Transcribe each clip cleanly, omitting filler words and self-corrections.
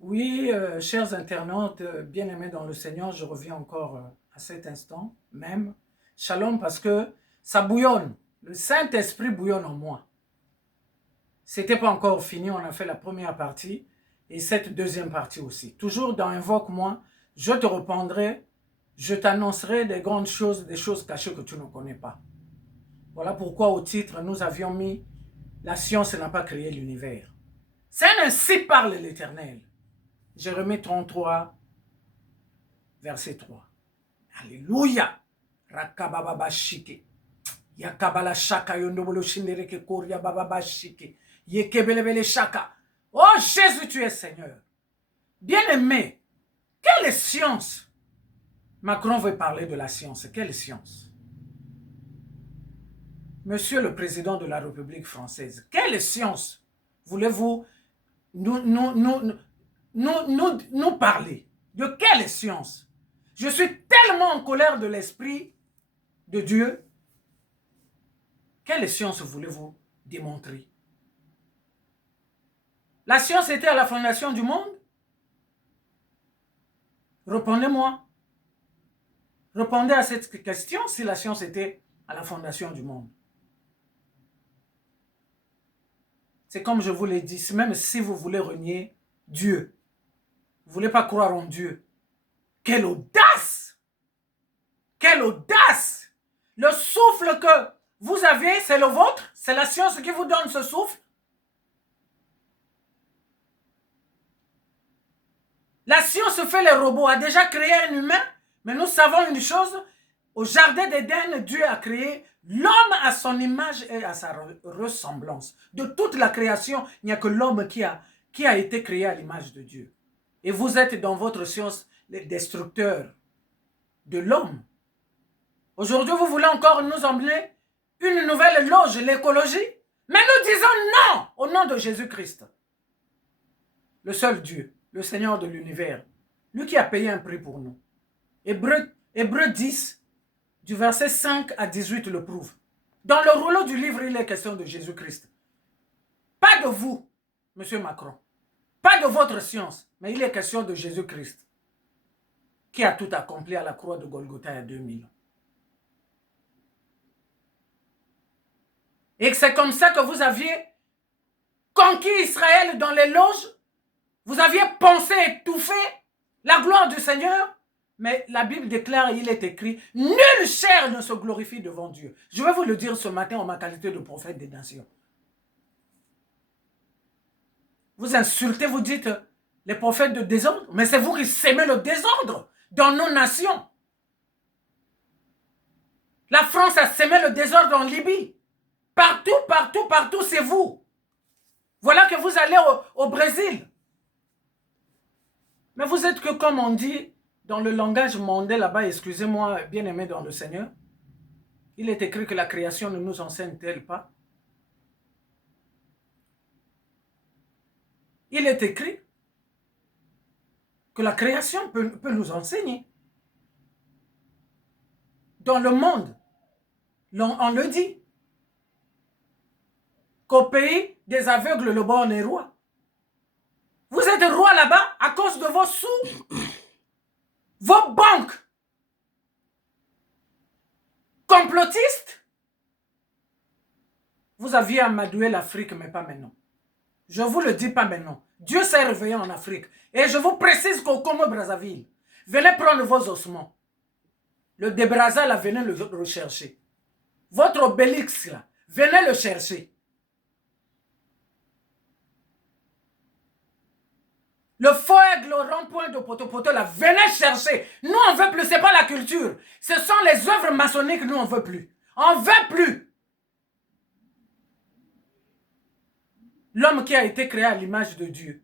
Oui, chers internautes, bien-aimés dans le Seigneur, je reviens encore à cet instant même. Shalom, parce que ça bouillonne. Le Saint-Esprit bouillonne en moi. C'était pas encore fini, on a fait la première partie et cette deuxième partie aussi. Toujours dans Invoque-moi, je te répondrai, je t'annoncerai des grandes choses, des choses cachées que tu ne connais pas. Voilà pourquoi au titre, nous avions mis « La science n'a pas créé l'univers ». C'est ainsi parle l'Éternel. Jérémie 33, verset 3. Alléluia. Rakababa shike. Yakabala shaka yondobolo shindereke koria baba shike. Yekebelebele shaka. Oh Jésus, tu es Seigneur. Bien-aimé, quelle science? Macron veut parler de la science. Quelle science? Monsieur le Président de la République française, quelle science voulez-vous nous parler? De quelle science? Je suis tellement en colère de l'Esprit de Dieu. Quelle science voulez-vous démontrer? La science était à la fondation du monde? Répondez-moi. Répondez à cette question si la science était à la fondation du monde. C'est comme je vous l'ai dit, même si vous voulez renier Dieu, vous ne voulez pas croire en Dieu. Quelle audace! Quelle audace! Le souffle que vous avez, c'est le vôtre? C'est la science qui vous donne ce souffle? La science fait les robots, a déjà créé un humain, mais nous savons une chose, au jardin d'Éden, Dieu a créé l'homme à son image et à sa ressemblance. De toute la création, il n'y a que l'homme qui a été créé à l'image de Dieu. Et vous êtes dans votre science les destructeurs de l'homme. Aujourd'hui, vous voulez encore nous emmener une nouvelle loge, l'écologie? Mais nous disons non au nom de Jésus-Christ. Le seul Dieu, le Seigneur de l'univers, lui qui a payé un prix pour nous. Hébreux 10, du verset 5 à 18 le prouve. Dans le rouleau du livre, il est question de Jésus-Christ. Pas de vous, monsieur Macron. Pas de votre science, mais il est question de Jésus-Christ, qui a tout accompli à la croix de Golgotha il y a 2000 ans. Et c'est comme ça que vous aviez conquis Israël dans les loges. Vous aviez pensé étouffer la gloire du Seigneur. Mais la Bible déclare, il est écrit, nulle chair ne se glorifie devant Dieu. Je vais vous le dire ce matin en ma qualité de prophète des nations. Vous insultez, vous dites, les prophètes de désordre, mais c'est vous qui sémez le désordre dans nos nations. La France a sémé le désordre en Libye. Partout, partout, partout, c'est vous. Voilà que vous allez au Brésil. Mais vous êtes que, comme on dit dans le langage mondain là-bas, excusez-moi, bien-aimé dans le Seigneur, il est écrit que la création ne nous enseigne-t-elle pas? Il est écrit que la création peut nous enseigner. Dans le monde, on le dit, qu'au pays des aveugles, le bon est roi. Vous êtes roi là-bas à cause de vos sous, vos banques complotistes. Vous aviez amadoué l'Afrique, mais pas maintenant. Je vous le dis pas maintenant. Dieu s'est réveillé en Afrique. Et je vous précise qu'au Congo-Brazzaville, venez prendre vos ossements. Le Débraza, là, venez le rechercher. Votre obélix, là, venez le chercher. Le feu, le rond-point de Poto-Poto, là, venez chercher. Nous, on ne veut plus, ce n'est pas la culture. Ce sont les œuvres maçonniques, nous, on ne veut plus. On ne veut plus. L'homme qui a été créé à l'image de Dieu.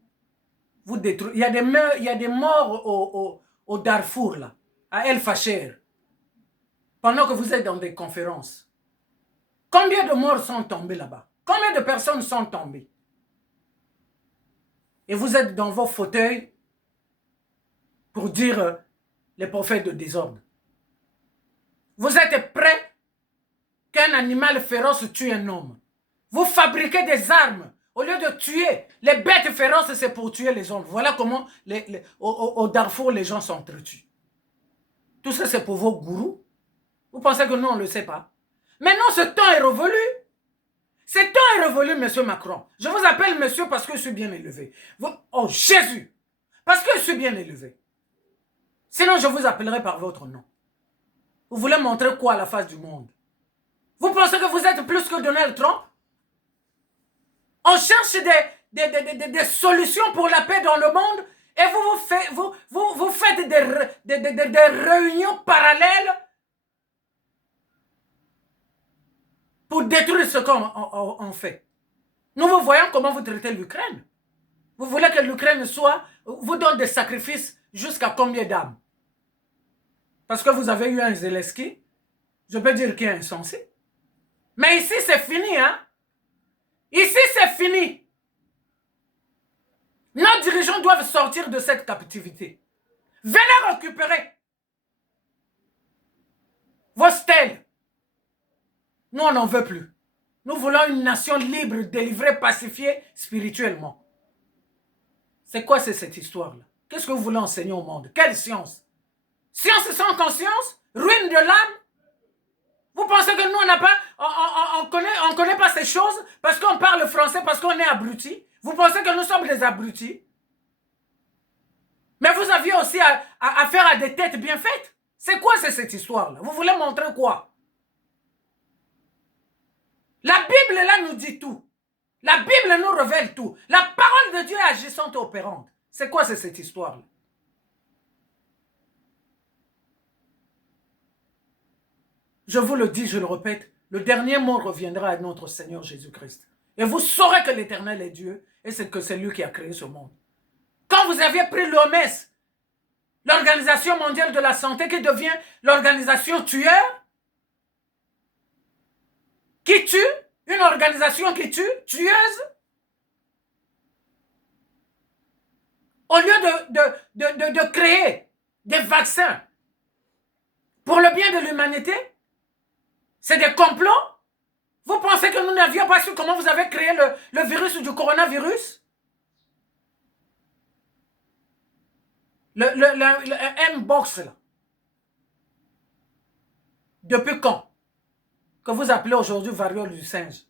Vous détruisez. Il y a des morts au Darfour, là, à El Fasher, pendant que vous êtes dans des conférences. Combien de morts sont tombés là-bas? Combien de personnes sont tombées? Et vous êtes dans vos fauteuils pour dire les prophètes de désordre. Vous êtes prêts qu'un animal féroce tue un homme. Vous fabriquez des armes Au lieu de tuer, les bêtes féroces, c'est pour tuer les hommes. Voilà comment au Darfour, les gens s'entretuent. Tout ça, c'est pour vos gourous. Vous pensez que nous, on ne le sait pas? Maintenant, ce temps est révolu. Ce temps est révolu, monsieur Macron. Je vous appelle monsieur parce que je suis bien élevé. Oh, Jésus! Parce que je suis bien élevé. Sinon, je vous appellerai par votre nom. Vous voulez montrer quoi à la face du monde? Vous pensez que vous êtes plus que Donald Trump? On cherche des solutions pour la paix dans le monde et vous faites des réunions parallèles pour détruire ce qu'on fait. Nous vous voyons comment vous traitez l'Ukraine. Vous voulez que l'Ukraine vous donne des sacrifices jusqu'à combien d'âmes? Parce que vous avez eu un Zelensky, je peux dire qu'il est insensé. Mais ici, c'est fini, hein? Ici, c'est fini. Nos dirigeants doivent sortir de cette captivité. Venez récupérer vos stèles. Nous, on n'en veut plus. Nous voulons une nation libre, délivrée, pacifiée spirituellement. C'est quoi cette histoire-là? Qu'est-ce que vous voulez enseigner au monde? Quelle science? Science sans conscience? Ruine de l'âme? Vous pensez que nous, on connaît pas ces choses parce qu'on parle français, parce qu'on est abrutis? Vous pensez que nous sommes des abrutis? Mais vous aviez aussi affaire à des têtes bien faites. C'est quoi cette histoire-là? Vous voulez montrer quoi? La Bible, là, nous dit tout. La Bible nous révèle tout. La parole de Dieu est agissante et opérante. C'est quoi cette histoire-là? Je vous le dis, je le répète, le dernier mot reviendra à notre Seigneur Jésus-Christ. Et vous saurez que l'Éternel est Dieu et que c'est lui qui a créé ce monde. Quand vous aviez pris l'OMS, l'Organisation mondiale de la santé, qui devient l'organisation tueur, qui tue, une organisation qui tue, tueuse, au lieu de créer des vaccins pour le bien de l'humanité, c'est des complots. Vous pensez que nous n'avions pas su comment vous avez créé le virus du coronavirus? Le M-Box, là. Depuis quand? Que vous appelez aujourd'hui variole du singe.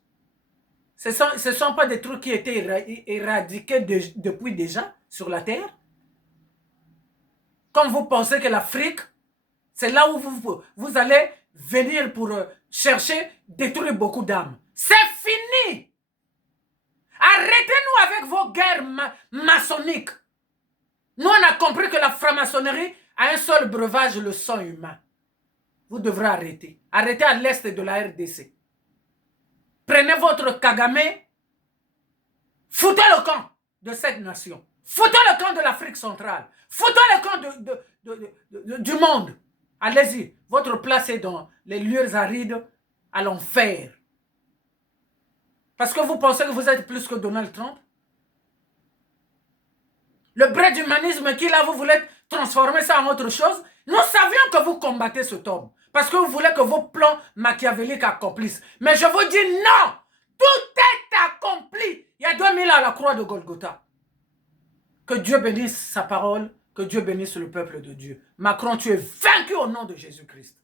Ce ne sont pas des trucs qui étaient éradiqués depuis déjà sur la Terre? Comme vous pensez que l'Afrique, c'est là où vous allez venir pour chercher, détruire beaucoup d'âmes. C'est fini! Arrêtez-nous avec vos guerres maçonniques. Nous, on a compris que la franc-maçonnerie a un seul breuvage, le sang humain. Vous devrez arrêter. Arrêtez à l'est de la RDC. Prenez votre Kagame, foutez le camp de cette nation. Foutez le camp de l'Afrique centrale. Foutez le camp du monde. Allez-y. Votre place est dans les lieux arides à l'enfer. Parce que vous pensez que vous êtes plus que Donald Trump? Le vrai d'humanisme qui là, vous voulez transformer ça en autre chose? Nous savions que vous combattez cet homme. Parce que vous voulez que vos plans machiavéliques accomplissent. Mais je vous dis non! Tout est accompli. Il y a 2000 à la croix de Golgotha. Que Dieu bénisse sa parole. Que Dieu bénisse le peuple de Dieu. Macron, tu es vaincu au nom de Jésus-Christ.